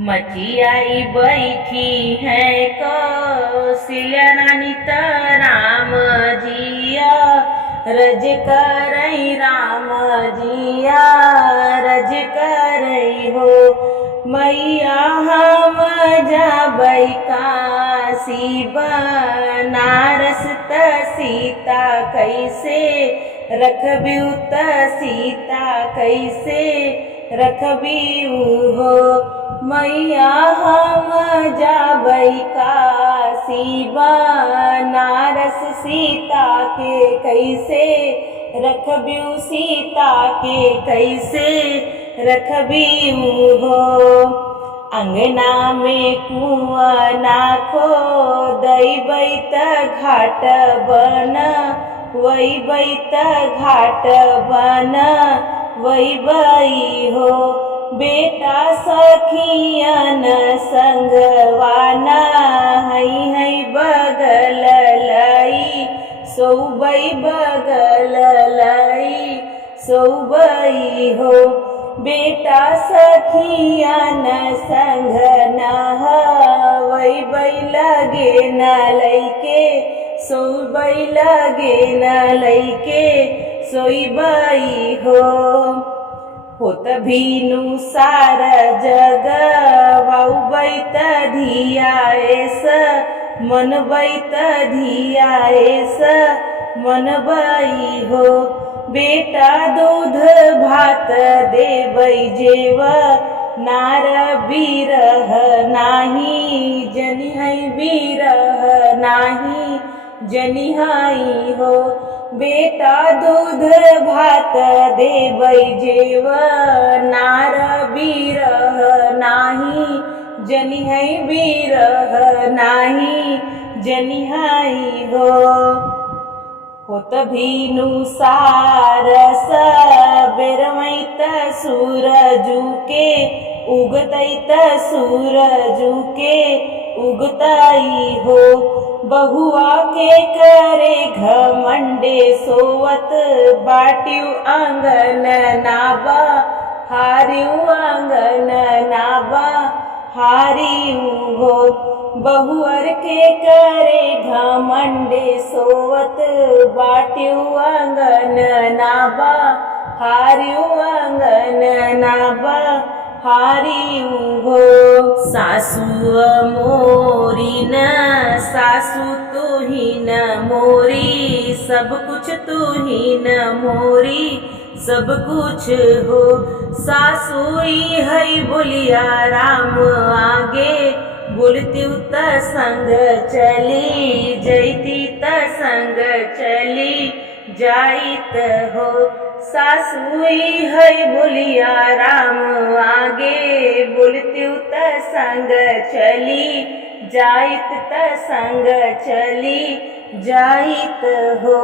मचियाई बैठी है कौशल्या रानी त राम जिया रज करई राम जिया रज करई हो। मैया हम जाबै काशी बनारस त सीता कैसे रखबिउ त सीता कैसे रखबिउ हो। मैया हम जाबै काशी बनारस सीता के कैसे रखबिउ सीता के कैसे रखबिउ हो। अंगना में कुआं ना खोदैबै त घाट बनवैबै त घाट बनवैबै हो। बेटा सखियन संगवाना है बगल लई सोबै बगल लई सोबै हो। बेटा सखियन संग नहवैबै लगे न लैके सोबै लगे न लैके सोइबै हो। होत भीनु सार जगवाउबै त धियाएस मनबै त धियाएस मनबै हो। बेटा दूध भात देबै जेव नार बिरह नाही जनिहै बिरह नाही जनिहै हो। बेटा दूध भात देबै जेव नार बिरह नाही जनिहै बिरह नाही जनिहै हो। होत भीनु सारस बेरमै त सूरजू के उगतै त सूरजू के उगतई हो। बहुआ के करे घमंडे सोवत बाटियु आंगन नाबा हारियु आंगन नाबा हारियु हो। बहुअर के करे घमंडे सोवत बाटियु आंगन नाबा हारियु आंगन नाबा हारियु हो। सासु मोरी न सासु तुही न मोरी सब कुछ तुही न मोरी सब कुछ हो। सासुई है बोलिया राम आगे बोलती त संग चली जैती त संग चली जाइत हो। सासुई है बोलिया राम आगे बोलती त संग चली जाइत त संग चली जाइत हो।